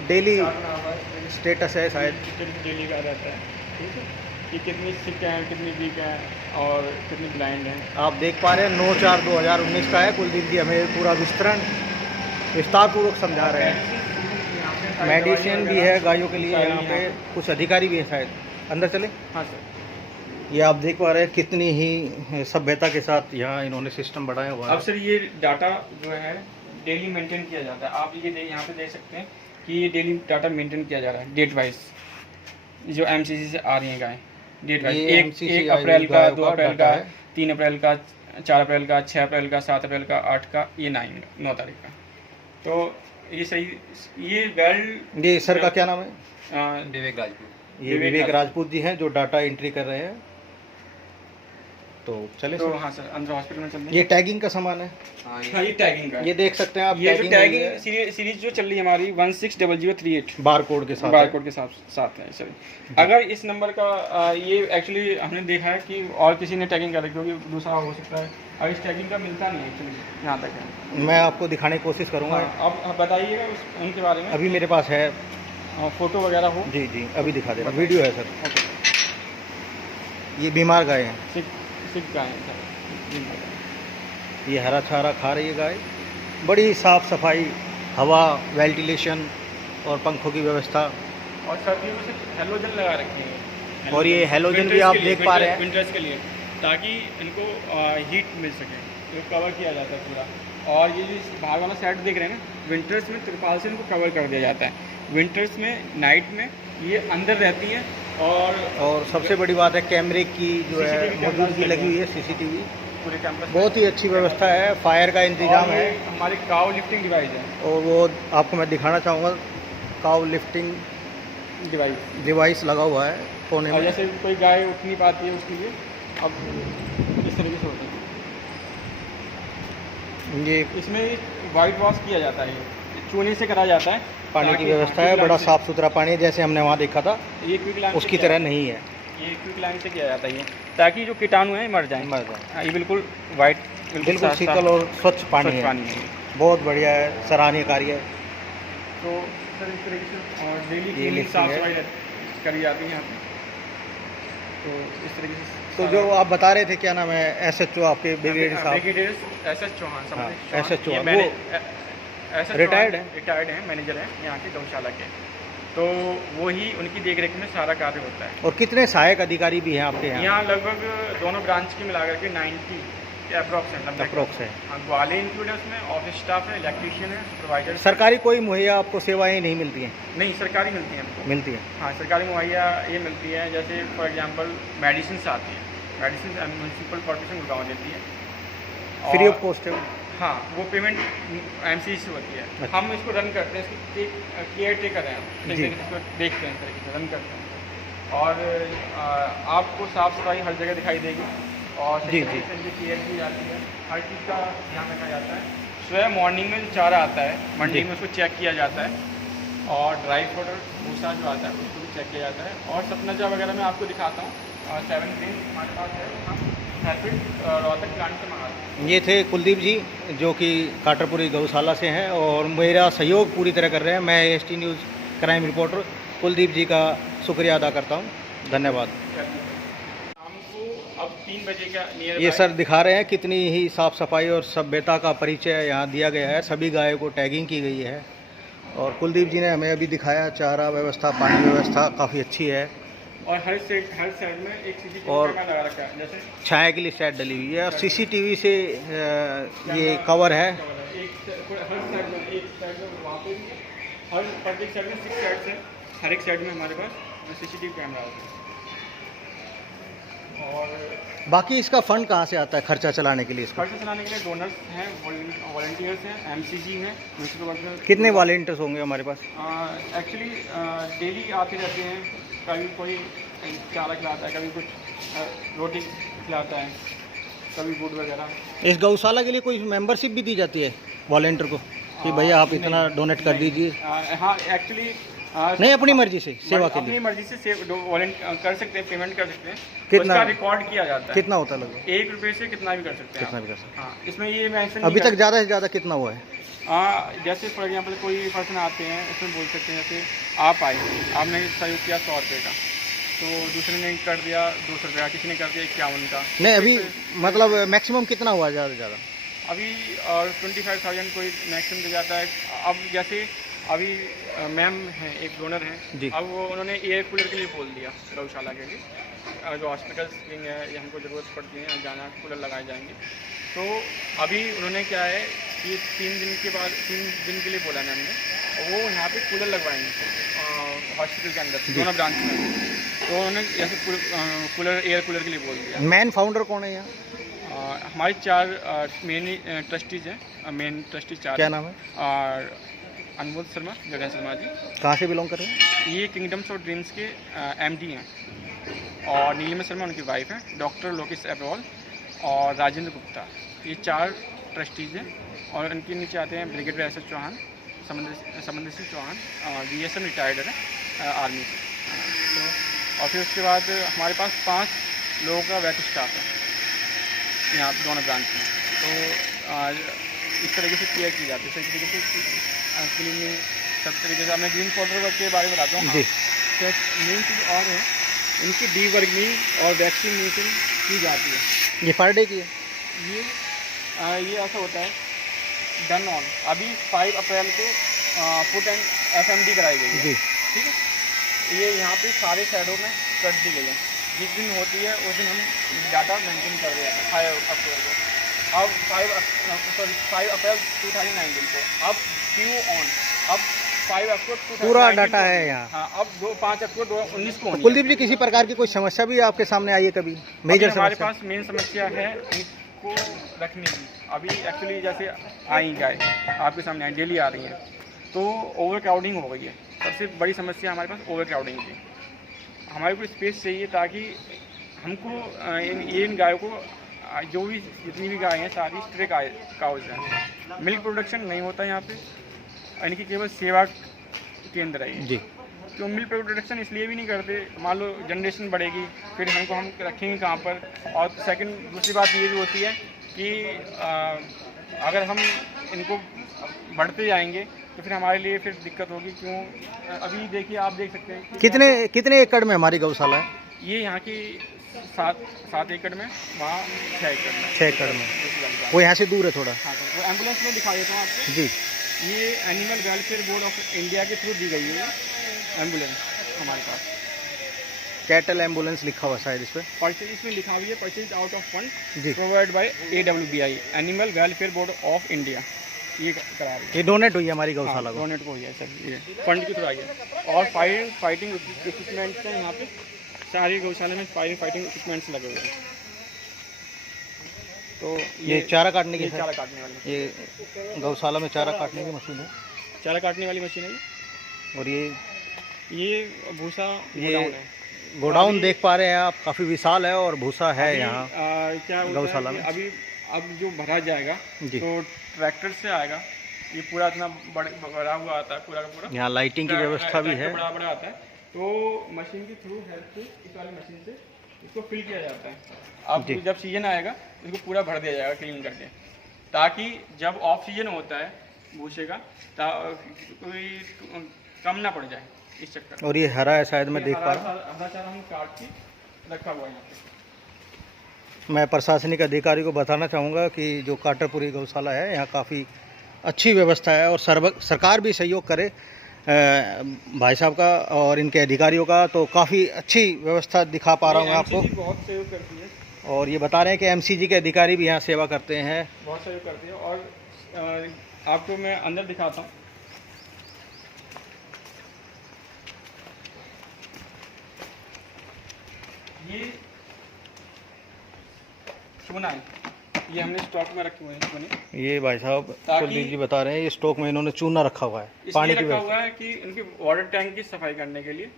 डेली स्टेटस है शायद। डेली का रहता है, ठीक है, कि कितनी सिक है, कितनी वीक है, और कितनी ब्लाइंड है। आप देख पा रहे हैं 9/4/2019 का है। कुलदीप जी हमें पूरा विस्तारपूर्वक समझा रहे हैं। मेडिसिन भी है गायों के लिए यहाँ पे, कुछ अधिकारी भी है शायद। अंदर चले। हाँ सर, ये आप देख पा रहे हैं कितनी ही सभ्यता के साथ यहाँ इन्होंने सिस्टम बनाया हुआ अब है। सर ये डाटा जो है डेली मेंटेन किया जाता है। आप ये यहाँ पे देख सकते हैं कि ये डेली डाटा मेंटेन किया जा रहा है, डेट वाइज, जो MCC से आ रही हैं गाय, डेट वाइज, ये 1 MCC अप्रैल का, गायों 2 का अप्रैल डाटा का, है। 3 अप्रैल का, 4 अप्रैल का, 6 अप्रैल का, 7 अप्रैल का, 8 का, ये 9 तारीख का। तो ये सही, ये वेल ये सर का क्या नाम है? विवेक राजपूत। ये विवेक राजपूत जी हैं जो डाटा एंट्री कर रहे हैं। तो चले तो सर। हाँ सर, अंदर हॉस्पिटल में चल रही ये टैगिंग का सामान है, हाँ, ये टैगिंग का है। ये देख सकते हैं आप। ये जो है। टैगिंग सीरीज जो चल रही है हमारी 160038 बारकोड के साथ है। बारकोड के साथ है सर। अगर इस नंबर का ये एक्चुअली हमने देखा है कि और किसी ने टैगिंग करा, क्योंकि दूसरा हो सकता है, अब इस टैगिंग का मिलता नहीं है एक्चुअली, यहाँ तक है। मैं आपको दिखाने की कोशिश करूंगा। अब बताइएगा उनके बारे में। अभी मेरे पास है फ़ोटो वगैरह हो। जी जी, अभी दिखा दे रहा हूँ, वीडियो है सर। ओके। ये बीमार गाय हैं, सिक गाय है सर। ये हरा चारा खा रही है गाय। बड़ी साफ़ सफाई, हवा, वेंटिलेशन और पंखों की व्यवस्था। और सर्दियों में सिर्फ हेलोजन लगा रखी है। और ये हेलोजन भी आप देख पा रहे हैं। विंटर्स के लिए, ताकि इनको हीट मिल सके, तो कवर किया जाता है पूरा। और ये जो बाहर वाला सेट देख रहे हैं ना, विंटर्स में तिरपाल से इनको कवर कर दिया जाता है। विंटर्स में नाइट में ये अंदर रहती हैं। और सबसे बड़ी बात है कैमरे की जो है CCTV कैमरास मौजूदगी लगी लगे हुई है, सीसीटीवी। पूरे कैंपस बहुत ही अच्छी व्यवस्था है, फायर का इंतजाम है। हमारी काउ लिफ्टिंग डिवाइस है। और वो आपको मैं दिखाना चाहूँगा, काउ लिफ्टिंग डिवाइस लगा हुआ है कोने और में। जैसे कोई गाय उठ नहीं पाती है उसके लिए अब इस तरीके से होता है। ये इसमें वाइट वॉश किया जाता है, ये चूने से करा जाता है। पानी की ताकि व्यवस्था है, क्विक बड़ा लाइन से- साफ़ सुथरा पानी है, जैसे हमने वहाँ देखा था ये क्विक लाइन से उसकी किया तरह जाता नहीं है। है। ये क्विक लाइन से किया जाता है ये, ताकि जो कीटाणु हैं मर जाएं। मर जाए। हाँ, ये बिल्कुल वाइट, बिल्कुल शीतल और स्वच्छ पानी है, पानी है। बहुत बढ़िया है, सराहनीय कार्य है। तो सर इस तरीके से और डेली ये क्लीनिंग लिफ्टिंग साफ है। सफाई करी जाती है यहाँ पे। तो इस तरीके से तो जो आप बता रहे थे, क्या नाम है, SHO आपके ब्रिगेडियर साहब? ब्रिगेडियर SS चौहान, हाँ, समझे SS चौहान, ये वो रिटायर्ड हैं? रिटायर्ड हैं, मैनेजर हैं यहाँ के गौशाला के। तो वो ही उनकी देखरेख में सारा कार्य होता है। और कितने सहायक अधिकारी भी हैं आपके यहाँ? यहाँ लगभग दोनों ब्रांच की मिलाकर के 90 के अप्रोक्स है। हाँ, ग्वाले इंक्लूड है उसमें, ऑफिस स्टाफ है, इलेक्ट्रीशियन है, सुपरवाइजर। सरकारी कोई मुहैया आपको सेवाएं नहीं मिलती हैं? नहीं, सरकारी मिलती हैं हमको। मिलती हैं। हाँ, सरकारी मुहैया ये मिलती है, जैसे फॉर एग्जांपल मेडिसिन आती है, मेडिसिन म्यूनसिपल कॉर्पोरेशन गुड़गांव देती है फ्री और- ऑफ कॉस्ट है? हाँ, वो पेमेंट MCC से होती है। अच्छा। हम इसको रन करते हैं, इसकी केयर टेकर हैं हम, सही जी। तरीके से इसको देखते हैं, इस तरीके से रन करते हैं। और आपको साफ़ सफाई हर जगह दिखाई देगी और जी, सही तरीके से इनकी केयर की जाती है, हर चीज़ का ध्यान रखा जाता है। सुबह मॉर्निंग में जो चारा आता है मंडी जी। में, उसको चेक किया जाता है। और ड्राई पाउडर भूसा जो आता है उसको भी चेक किया जाता है। और सतनजा वगैरह मैं आपको दिखाता हूँ, 7 ग्रेन हमारे पास है, हम हैपिड रोहतक प्लांट से मंगाते हैं। ये थे कुलदीप जी, जो कि काटरपुरी गौशाला से हैं और मेरा सहयोग पूरी तरह कर रहे हैं। मैं ST news crime reporter Kuldeep ji का शुक्रिया अदा करता हूँ। धन्यवाद। शाम को अब 3 बजे का नियर ये सर दिखा रहे हैं कितनी ही साफ़ सफाई और सभ्यता का परिचय यहाँ दिया गया है। सभी गायों को टैगिंग की गई है और कुलदीप जी ने हमें अभी दिखाया, चारा व्यवस्था, पानी व्यवस्था काफ़ी अच्छी है और हर साइड में एक CCTV और- कैमरा लगा रखा है, जैसे छाया के लिए सेट डली हुई है और CCTV से ये कवर है। हर साइड में, एक साइड में वहाँ पे भी है, हर प्रत्येक साइड में 6 साइड से हर एक साइड में हमारे पास CCTV कैमरा होता है। और बाकी इसका फंड कहाँ से आता है खर्चा चलाने के लिए इसका? खर्चा चलाने के लिए डोनर्स हैं, वॉलंटियर्स हैं, MCG हैं, म्यूनसिपल वर्कर। कितने वॉलेंटियर्स होंगे हमारे पास? एक्चुअली डेली आते रहते हैं, कभी कोई चारा खिलाता है, कभी कुछ रोटी खिलाता है, कभी गुड़ वगैरह। इस गौशाला के लिए कोई मेंबरशिप भी दी जाती है वॉलेंटियर को कि भैया आप इतना डोनेट कर दीजिए? हाँ, एक्चुअली नहीं, अपनी मर्जी से सेवा के अपनी लिए मर्जी से कर सकते हैं, पेमेंट कर सकते हैं। कितना? उसका रिकॉर्ड किया जाता है। कितना होता है लगभग? 1 रुपये से कितना भी कर सकते हैं कितना आप। भी कर सकते हाँ, इसमें ये मेंशन हैं? अभी तक ज़्यादा से ज़्यादा कितना हुआ है? जैसे फॉर एग्जांपल कोई पर्सन आते हैं, इसमें बोल सकते हैं जैसे आप आए, आपने सहयोग किया 100 रुपये का, तो दूसरे ने कर दिया 200 रुपये का, किसी ने कर दिया 51 का। नहीं, अभी मतलब मैक्सिमम कितना हुआ ज़्यादा से ज़्यादा? अभी 25,000 कोई मैक्सिमम दे जाता है। अब जैसे अभी मैम हैं, एक डोनर हैं जी। अब वो उन्होंने एयर कूलर के लिए बोल दिया गौशाला के लिए, जो हॉस्पिटल विंग है ये हमको ज़रूरत पड़ती है, जाना कूलर लगाए जाएंगे। तो अभी उन्होंने क्या है कि 3 दिन के बाद 3 दिन के लिए बोला मैम ने, वो यहाँ पे कूलर लगवाएंगे हॉस्पिटल के अंदर, दोनों ब्रांच में। तो उन्होंने जैसे कूलर एयर कूलर के लिए बोल दिया। मेन फाउंडर कौन है यहाँ? हमारी 4 मेन ट्रस्टीज हैं, मेन ट्रस्टी 4। क्या नाम है? और अनमोल शर्मा, जगह शर्मा जी, कहाँ से बिलोंग कर रहे हैं? ये किंगडम्स ऑफ ड्रीम्स के MD हैं। और नीलिमा शर्मा उनकी वाइफ हैं, डॉक्टर लोकेश अग्रवाल और राजेंद्र गुप्ता, ये 4 ट्रस्टीज हैं। और उनके नीचे आते हैं ब्रिगेडियर SS चौहान, समंदर सिंह चौहान, VSM रिटायर्ड है आर्मी से। तो और फिर उसके बाद हमारे पास 5 लोगों का वेट स्टाफ है यहाँ दोनों ब्रांच में। तो इस तरीके से केयर की जाती है, सही तरीके से क्लीनिंग सब तरीके से। मैं ग्रीन पाउडर के बारे में बताता हूँ। जी तो मेन चीज़ और है, इनकी डीवर्मिंग और वैक्सीनेशन की जाती है। ये पर डे की है। ये ऐसा होता है डन ऑन। अभी 5 अप्रैल को फुट एंड FMD कराई गई है, जी ठीक है। ये यहाँ पे सारे शहरों में कर दी गई है। जिस दिन होती है उस दिन हम डाटा मेंटेन कर रहे हैं 5 अप्रैल को। अब 5 अप्रैल 2019 को अब क्यू ऑन, अब 5 अक्टूबर पूरा डाटा है यहाँ। हाँ, अब 5 अक्टूबर 2019 को होनी है। कुलदीप जी, किसी प्रकार की कोई समस्या भी आपके सामने आई है कभी, मेजर अभी हमारे समस्या? पास मेन समस्या है इनको रखने की। अभी एक्चुअली जैसे आई गाय आपके सामने आई, डेली आ रही है, तो ओवर क्राउडिंग हो गई है। सबसे बड़ी समस्या हमारे पास ओवर क्राउडिंग की। हमारे को स्पेस चाहिए ताकि हमको इन गायों को जो भी जितनी भी गाय हैं सारी स्ट्रे काउज हैं। मिल्क प्रोडक्शन नहीं होता यहाँ पे, इनकी केवल सेवा केंद्र है जी। तो मिल्क प्रोडक्शन इसलिए भी नहीं करते, मान लो जनरेशन बढ़ेगी फिर हमको हम रखेंगे कहाँ पर। और सेकंड दूसरी बात ये भी होती है कि अगर हम इनको बढ़ते जाएंगे तो फिर हमारे लिए फिर दिक्कत होगी। क्यों? अभी देखिए, आप देख सकते हैं कि कितने एकड़ में हमारी गौशाला है? ये यहाँ की 7 एकड़ में, वहाँ 6 एकड़ में। 6 एकड़ में। वो यहाँ से दूर है थोड़ा। हाँ, तो वो एम्बुलेंस में दिखा देता हूँ आपको। जी। ये animal welfare board of India के थ्रू दी गई है एम्बुलेंस हमारे पास। कैटल एम्बुलेंस लिखा हुआ शायद इस पर। परचेज इसमें लिखा हुआ है, परचेज आउट ऑफ फंड जी। Provide by AWBI animal welfare board of India. ये करा रही है। ये डोनेट हुई है हमारी गौशाला को। डोनेट को हुई है सर, ये फंड के थ्रू आई है। और फाइटिंग इक्विपमेंट्स हैं यहाँ पे सारी गौशाला में। फाइटिंग इक्विपमेंट्स लगे हुए हैं। तो ये चारा काटने की ये है? चारा काटने वाली, ये गौशाला में चारा काटने की मशीन है। चारा काटने वाली मशीन है ये। और ये भूसा ये गोडाउन है। गोडाउन देख पा रहे हैं आप, काफ़ी विशाल है और भूसा है अभी, यहाँ क्या होता गौशाला है में। कि अभी अब जो भरा जाएगा जी। तो ट्रैक्टर से आएगा। ये पूरा इतना भरा हुआ आता है पूरा का पूरा। यहाँ लाइटिंग की व्यवस्था भी है। बड़ा बड़ा आता है, तो मशीन के थ्रू हेल्प से इस वाली मशीन से इसको फिल किया जाता है। अब जी। जब सीजन आएगा इसको पूरा भर दिया जाएगा क्लीन करके, ताकि जब ऑफ सीजन होता है भूसे का कोई कम ना पड़ जाए इस चक्कर में। और ये हरा है शायद, मैं देख पा रहा हूँ। हरा चारा हम काट के रखा हुआ है यहाँ पे। मैं प्रशासनिक अधिकारी को बताना चाहूँगा कि जो काटरपुरी गौशाला है यहाँ काफ़ी अच्छी व्यवस्था है और सरकार भी सहयोग करे भाई साहब का और इनके अधिकारियों का, तो काफ़ी अच्छी व्यवस्था दिखा पा रहा हूँ आपको। MCG बहुत सहयोग करती है, और ये बता रहे हैं कि MCG के अधिकारी भी यहाँ सेवा करते हैं। बहुत सहयोग करती है। और आपको मैं अंदर दिखाता हूँ। ये चूना है, ये हमने स्टॉक में रखे हुए हैं चूने। ये भाई साहब ताकि- कुलदीप जी बता रहे हैं ये स्टॉक में इन्होंने चूना रखा हुआ है पानी इसलिए की रखा व्यवस्था। हुआ है कि इनके वाटर टैंक की सफाई करने के लिए।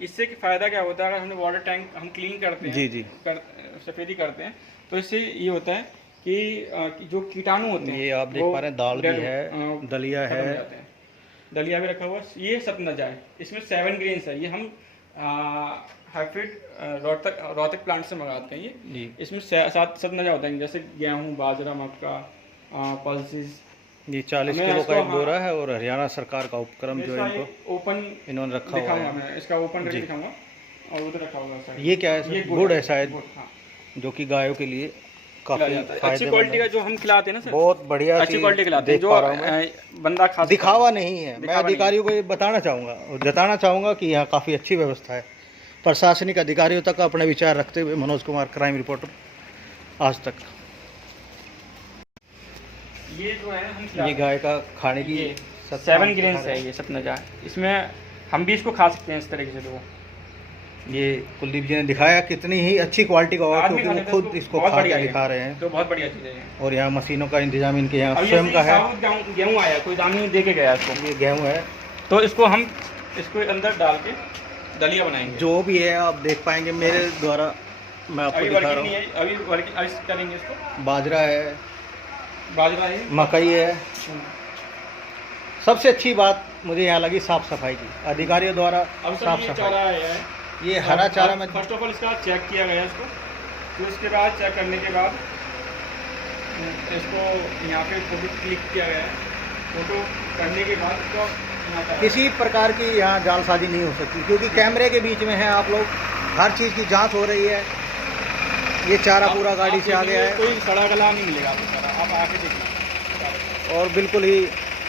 इससे कि फ़ायदा क्या होता है, अगर हमने वाटर टैंक हम क्लीन करते हैं, जी। सफेदी करते हैं, तो इससे ये होता है कि जो कीटाणु होते हैं, ये आप देख वो पा रहे हैं दाल भी dead- है, दलिया खत्म हो है। जाते हैं। दलिया भी रखा हुआ है। ये सतनजा है, इसमें 7 ग्रेन्स है। ये हम हाइब्रिड रोहतक प्लांट से मंगाते हैं। ये जी। इसमें 7 सतनजा होता है, जैसे गेहूँ, बाजरा, मक्का, पल्सेस। ये 40 मैं किलो इसको, का एक हाँ, बोरा है और हरियाणा सरकार का उपक्रम जो है इनको ओपन इन्होंने रखा हुआ दिखाऊंगा, है। मैं इसका ओपन जी। करके दिखाऊंगा। और उधर रखा हुआ है। ये क्या है सर? ये गुड़ है शायद, गुड़, हाँ, जो कि गायों के लिए काफी खिलाया जाता है। अच्छी फायदेमंद क्वालिटी का है। जो हम खिलाते हैं ना सर, बहुत बढ़िया अच्छी चीज क्वालिटी खिलाते हैं, देख जो पा रहा हूं मैं। बंदा खा सकता दिखावा नहीं है। मैं दिखावा नहीं है। अधिकारियों को ये बताना चाहूँगा और जताना चाहूँगा कि यहाँ काफ़ी अच्छी व्यवस्था है। प्रशासनिक अधिकारियों तक अपने विचार रखते हुए मनोज कुमार, क्राइम रिपोर्टर, आज तक। ये जो है हम ये खिलाते गाय का खाने की हैं। 7 ग्रेन्स है ये सतनजा। इसमें हम भी इसको खा सकते हैं इस तरीके से। तो ये कुलदीप जी ने दिखाया कितनी ही अच्छी क्वालिटी का होगा, आदमी क्योंकि वो खाते खुद हैं, इसको बहुत खा के बढ़िया है। दिखा रहे हैं। तो बहुत बढ़िया चीज़ है ये। और यहाँ मशीनों का इंतजाम इनके यहाँ अब स्वयं का है। साबुत गेहूँ आया, कोई दामी दे के गया इसको, ये गेहूँ है, तो इसको हम इसको अंदर डाल के दलिया बनाएंगे। जो भी है आप देख पाएंगे मेरे द्वारा, मैं आपको अभी दिखा वर्किंग रहा नहीं हूँ। है, अभी वर्किंग अभी करेंगे इसको। बाजरा है, बाजरा है, मकई है। सबसे अच्छी बात मुझे यहाँ लगी साफ सफाई की, अधिकारियों द्वारा अब सर साफ ये सफाई। चारा आया है। ये हरा चारा में फर्स्ट ऑफ ऑल इसका चेक किया गया इसको, फिर उसके बाद चेक करने के बाद इसको यहाँ पे फोटो क्लिक किया गया है। फोटो करने के बाद इसको किसी प्रकार की यहाँ जालसाजी नहीं हो सकती, क्योंकि कैमरे के बीच में हैं आप लोग, हर चीज़ की जांच हो रही है। ये चारा पूरा गाड़ी से आ गया है कोई सड़ा गला नहीं मिलेगा आपको सारा, आप आके देखिए और बिल्कुल ही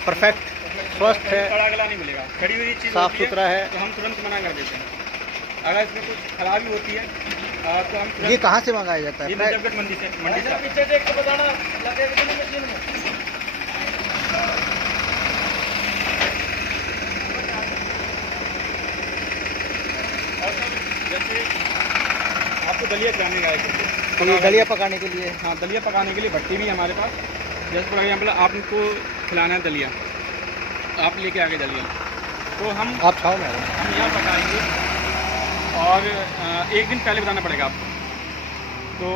परफेक्ट स्वस्थ है, सड़ा गला नहीं मिलेगा। खड़ी हुई चीज़ साफ होती सुथरा है। तो हम तुरंत मना कर देते हैं। अगर इसमें कुछ खराबी होती है तो हम ये कहाँ से मंगाया जाता ये है? नजफगढ़ मंडी से पीछे देख के बताना लगे मशीन में। और सर जैसे आपको दलिया खिलाने गाय को, तो ये दलिया पकाने के लिए हाँ दलिया पकाने के लिए भट्टी भी है हमारे पास। जैसे फॉर एग्जाम्पल आपको खिलाना है दलिया, आप लेके आगे दलिया, तो हम आप खाओ ना। यहाँ पकाएंगे और एक दिन पहले बताना पड़ेगा आपको, तो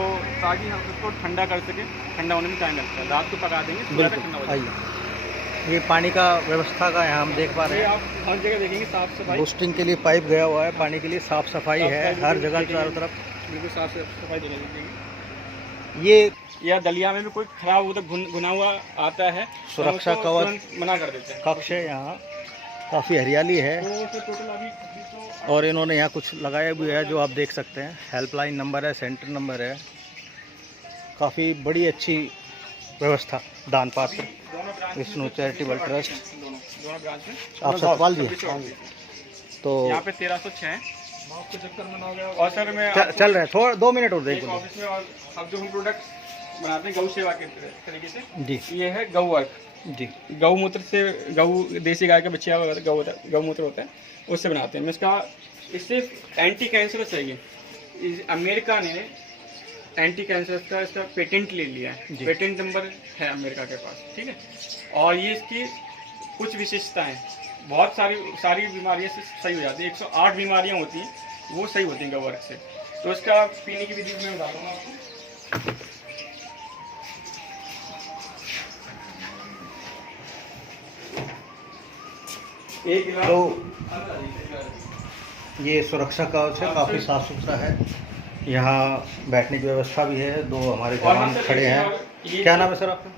ताकि हम उसको ठंडा कर सकें। ठंडा होने में टाइम लगता है, रात को पका देंगे सुबह तक ठंडा हो जाएगा। आइए, ये पानी का व्यवस्था का यहाँ हम देख पा रहे ये हैं। आप हर जगह देखेंगे साफ सफाई, बूस्टिंग के लिए पाइप गया हुआ है, पानी के लिए साफ सफाई है हर जगह चारों तरफ। बिल्कुल साफ सफाई दिखाई देंगे। ये या दलिया में भी कोई खराब हो तो घुना हुआ आता है, तो हम सुरक्षा उसको कवच तुरंत मना कर देते हैं। कक्ष है, यहाँ काफ़ी हरियाली है तो टोटल अभी तो और इन्होंने यहाँ कुछ लगाया भी है जो आप देख सकते हैं। हेल्पलाइन नंबर है, सेंटर नंबर है, काफ़ी बड़ी अच्छी व्यवस्था। दान पात्र दोनों ब्रांच विष्णु चैरिटेबल ट्रस्ट। दोनों ब्रांच में आप सतपाल जी तो यहाँ पे 1306 है और सर मैं चल रहे हैं, थोड़ा 2 मिनट और एक देख लो ऑफिस में। और अब जो हम प्रोडक्ट बनाते हैं गौ सेवा के तरीके से, जी ये है गौ वर्क। जी। गौमूत्र से, गौ देसी गाय का बच्चा गौमूत्र होता है, उससे बनाते हैं। मैं इससे एंटी कैंसरस है ये। अमेरिका ने एंटी कैंसर का इसका पेटेंट ले लिया है, पेटेंट नंबर है अमेरिका के पास, ठीक है। और ये इसकी कुछ विशेषताएं, बहुत सारी बीमारियां से सही हो जाती है। 108 बीमारियां होती हैं, वो सही होती हैं गौ वर्क से। तो इसका पीने की विधि मैं बताता हूँ आपको। एक गिलास तो ये सुरक्षा कवच है, काफ़ी साफ सुथरा है। यहाँ बैठने की व्यवस्था भी है। 2 हमारे जवान खड़े हैं। क्या नाम है सर आपका?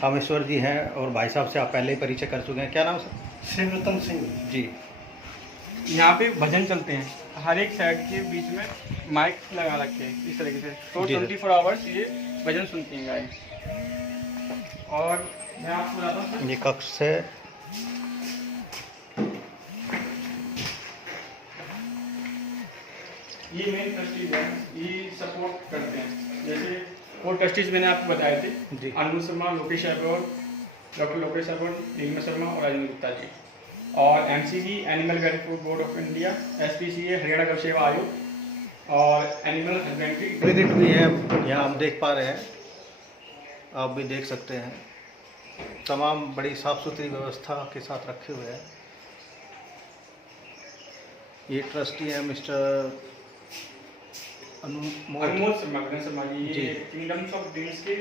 कामेश्वर जी हैं और भाई साहब से आप पहले ही परिचय कर चुके हैं। क्या नाम है सर? शिवरतन सिंह जी। यहाँ पे भजन चलते हैं, हर एक साइड के बीच में माइक लगा रखे हैं इस तरीके से, तो 24 आवर्स ये भजन सुनती हैं गाय। और मैं आपको बताता हूँ सर, ये कक्ष है। ये मेन ट्रस्टीज है, ये सपोर्ट करते हैं। जैसे 4 ट्रस्टीज मैंने आपको बताए थे, जी। अनमोल शर्मा, लोकेश अग्रवाल, डॉक्टर लोकेश अग्रवाल, नीलिमा शर्मा और राजेंद्र गुप्ता जी। और MCB animal welfare board of India, SPCA Haryana Gau Seva आयोग और एनिमल हस्बेंड्री क्रिकेट भी है, यहाँ हम देख पा रहे हैं, आप भी देख सकते हैं। तमाम बड़ी साफ सुथरी व्यवस्था के साथ रखे हुए हैं। ये ट्रस्टी है मिस्टर अनमोल शर्मा, गगन शर्मा जी, जी। ये किंगडम्स ऑफ ड्रीम्स के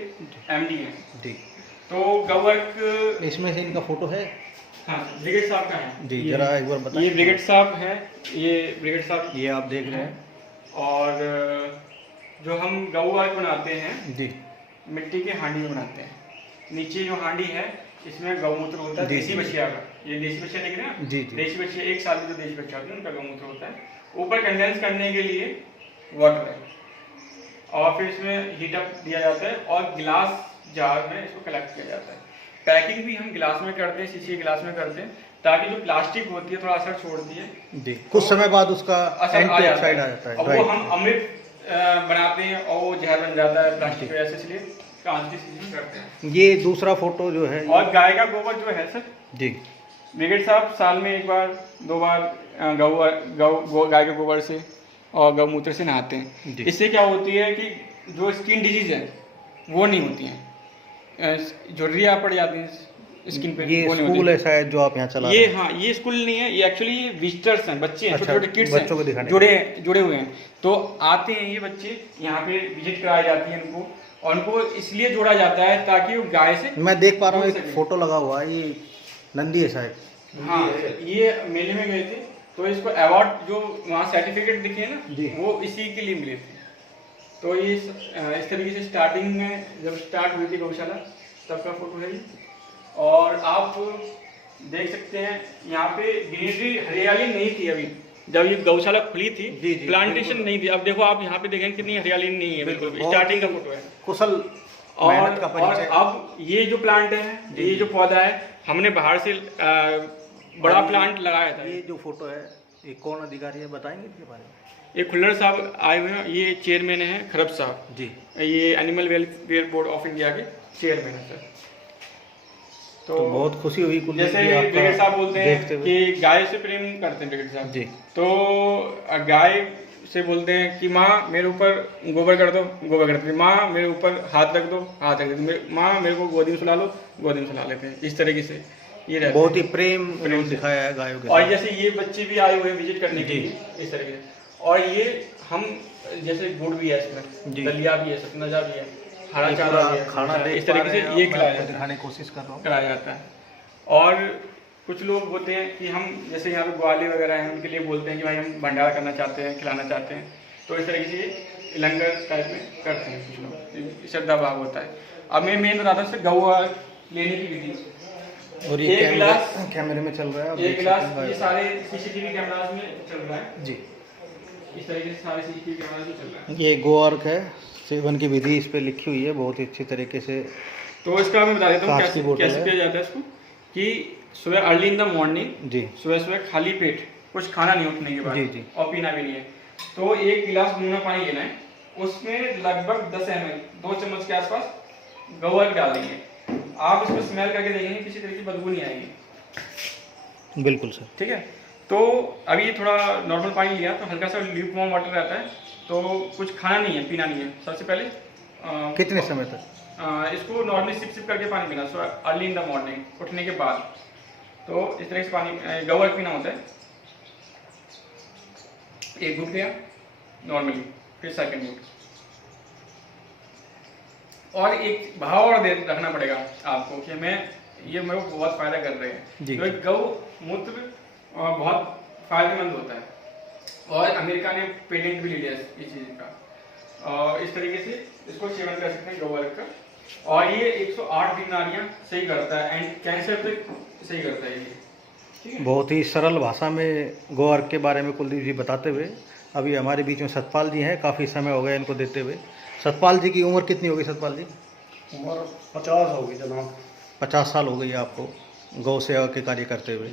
एमडी हैं। जी। तो गवर्क इसमें से इनका फोटो है? हाँ ब्रिगेड साहब का है जी, जरा एक बार बताइए। ये ब्रिगेड साहब हैं, ये ब्रिगेड साहब ये आप देख रहे हैं। और जो हम गौवर्क बनाते हैं जी मिट्टी के हांडी में बनाते हैं। नीचे जो हांडी है इसमें गौमूत्र होता है जी, देसी जी। बछिया का। ये देसी बछिया देख रहे हैं? जी, जी। देसी बछिया 1 साल के जो देसी बच्चा होते हैं उनका गौमूत्र होता है। ऊपर कंडेंस करने के लिए वाटर है और फिर इसमें हीटअप दिया जाता है और गिलास जार में इसको कलेक्ट किया जाता है। पैकिंग भी हम गिलास में करते हैं, शीशे के गिलास में करते हैं, ताकि जो प्लास्टिक होती है थोड़ा असर छोड़ती है, जी। कुछ समय बाद उसका असर एंटी ऑक्साइड आ जाता है। और वो राइट। हम अमृत बनाते हैं और वो जहर बन जाता है प्लास्टिक की वजह से, इसलिए कांच की शीशी में करते हैं। ये दूसरा फोटो जो है और गाय का गोबर जो है सर, जी, ब्रिगेड साहब साल में 1 बार 2 बार गाय के गोबर से और गौमूत्र से नहाते हैं। जी। इससे क्या होती है कि जो स्किन डिजीज है वो नहीं होती हैं, झुर्रियाँ पड़ जाती हैं स्किन पे, ये वो नहीं स्कूल होती। है शायद जो आप यहाँ चला ये रहे हैं। हाँ, ये स्कूल नहीं है, ये एक्चुअली ये विजिटर्स हैं, बच्चे हैं, अच्छा, छोटे छोटे किड्स बच्चों को हैं, दिखाने जुड़े हुए हैं। तो आते हैं ये बच्चे, यहाँ पे विजिट कराई जाती है इनको, और उनको इसलिए जोड़ा जाता है ताकि वो गाय से मैं देख पा रहा हूँ दूर एक सके। फोटो लगा हुआ है, ये नंदी है शायद। हाँ, ये मेले में गए थे तो इसको अवार्ड जो वहाँ सर्टिफिकेट दिखे जी। ना, वो इसी के लिए मिले थे। तो ये इस तरीके से स्टार्टिंग में जब स्टार्ट हुई थी गौशाला तब का फोटो है ये। और आप देख सकते हैं यहाँ पे ग्रीनरी हरियाली नहीं थी अभी जब ये गौशाला खुली थी। जी, जी, प्लांटेशन नहीं थी। अब देखो आप यहाँ पे देखें कितनी हरियाली नहीं है, बिल्कुल स्टार्टिंग का फोटो है। कुशल और मेहनत का परिचय। अब ये जो प्लांट है, ये जो पौधा है, हमने बाहर से बड़ा प्लांट लगाया था। ये जो फोटो है ये कौन अधिकारी है, बताएंगे इसके बारे में? ये खुल्लर साहब आए हुए हैं, ये चेयरमैन है खरब साहब जी। ये animal welfare board of India के चेयरमैन है सर। तो बहुत खुशी हुई कुलदीप जैसे जी आपका ब्रिगेड साहब बोलते हैं देखते हुए। कि गाय से प्रेम करते हैं ब्रिगेड साहब जी। तो गाय से बोलते हैं कि माँ मेरे ऊपर गोबर कर दो, गोबर कर देते हैं। माँ मेरे ऊपर हाथ रख दो, हाथ रख देते हैं। माँ मेरे को गोदी में सुला लो, गोदी में सुला लेते हैं। इस तरीके से ये रहता है। बहुत ही प्रेम दिखाया है गायों के और साथ। जैसे ये बच्चे भी आए हुए हैं विजिट करने के लिए, इस तरीके से। और ये हम जैसे गुड़ भी है इसमें, जी। दलिया भी है, सतनजा भी है, हरा ये चारा पूरा भी है, खाना देख इस तरीके पा से रहे हैं, ये मैं खिलाया आपको जाता है, दिखाने की कोशिश कर रहा हूँ। कराया जाता है। और कुछ लोग होते हैं कि हम जैसे यहाँ पे ग्वाले वगैरह हैं, उनके लिए बोलते हैं कि भाई हम भंडारा करना चाहते हैं, खिलाना चाहते हैं, तो इस तरीके से लंगर टाइप में करते हैं कुछ लोग, श्रद्धा भाव होता है। अब मैं मेन बताता हूँ गौ लेने की विधि। और ये एक गिलास कैमरे में चल रहा है, आप एक देख गिलास सकते हैं ये गायों सारे सीसीटीवी कैमरास में चल रहा है, का। जी। इस तरीके से सारे सीसीटीवी कैमरास में चल रहा है। ये गोअर्क है, सेवन की विधि इस पे लिखी हुई है बहुत ही अच्छी तरीके से। तो इसका मैं बता देता हूँ कांच की कैसे बोतल कैसे है। किया जाता है इसको कि सुबह अर्ली इन द मॉर्निंग, जी सुबह सुबह खाली पेट, कुछ खाना नहीं उठने के बाद, जी, जी। और पीना भी नहीं है। तो एक गिलास गुनगुना पानी लेना है, उसमें लगभग 10 ml 2 चम्मच के आसपास गोबर डाल देंगे। आप इसको स्मेल करके देखेंगे, किसी तरह की बदबू नहीं आएगी। बिल्कुल सर। ठीक है। तो अभी ये थोड़ा नॉर्मल पानी लिया तो हल्का सा ल्यूक वार्म वाटर रहता है, तो कुछ खाना नहीं है, पीना नहीं है। सबसे पहले कितने समय तक? इसको नॉर्मली सिप सिप करके पानी पीना, so early in the morning, उठने के बाद। तो इस तरह से पानी गोबर पीना होता है। एक घूट गया नॉर्मली, फिर सेकंड घूट, और एक भाव और रखना पड़ेगा आपको कि मैं ये मेरे को बहुत फायदा कर रहे हैं। जी। क्योंकि गौ मूत्र बहुत फायदेमंद होता है, और अमेरिका ने पेटेंट भी ले लिया इस चीज़ का। और इस तरीके से इसको सेवन कर सकते हैं गोबर का। और ये 108 बीमारियां सही करता है, एंड कैंसर पे सही करता है ये। ठीक है। बहुत ही सरल भाषा में गोअर्क के बारे में कुलदीप जी बताते हुए अभी हमारे बीच में सतपाल जी हैं, काफ़ी समय हो गया इनको देते हुए। सतपाल जी की उम्र कितनी होगी सतपाल जी? उम्र 50 होगी जनाब। 50 साल हो गई है आपको गौ सेवा के कार्य करते हुए।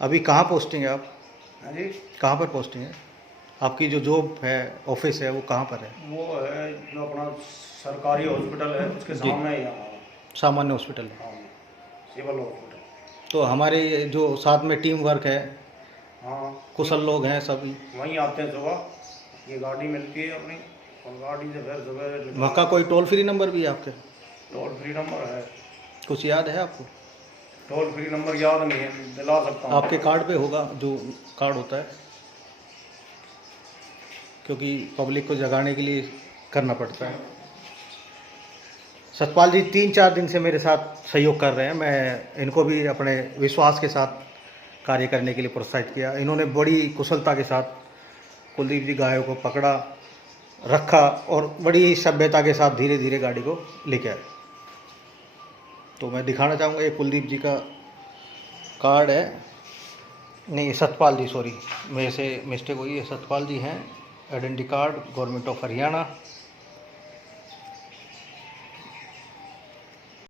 अभी कहाँ पोस्टिंग है आप? हाँ जी, कहाँ पर पोस्टिंग है आपकी? जो जॉब है, ऑफिस है, वो कहाँ पर है? वो है जो अपना सरकारी हॉस्पिटल है उसके जी। सामने ही यहाँ। सामान्य हॉस्पिटल है। हाँ, सिविल हॉस्पिटल। तो हमारे जो साथ में टीम वर्क है, हाँ, कुशल लोग हैं सभी, वहीं आते हैं सुबह, ये गाड़ी मिलती है अपनी, और गाड़ी से फिर सुबह वहाँ का कोई टोल फ्री नंबर भी है आपके? टोल फ्री नंबर है। कुछ याद है आपको? टोल फ्री नंबर याद नहीं है, दिला सकता हूँ। आपके कार्ड पे होगा, जो कार्ड होता है, क्योंकि पब्लिक को जगाने के लिए करना पड़ता है। सतपाल जी 3-4 दिन से मेरे साथ सहयोग कर रहे हैं। मैं इनको भी अपने विश्वास के साथ कार्य करने के लिए प्रोत्साहित किया। इन्होंने बड़ी कुशलता के साथ कुलदीप जी गायों को पकड़ा, रखा और बड़ी सभ्यता के साथ धीरे धीरे गाड़ी को लेके आए। तो मैं दिखाना चाहूँगा, ये कुलदीप जी का कार्ड है, नहीं सतपाल जी, सॉरी मेरे से मिस्टेक हुई है, सतपाल जी हैं। Identity card government of Haryana,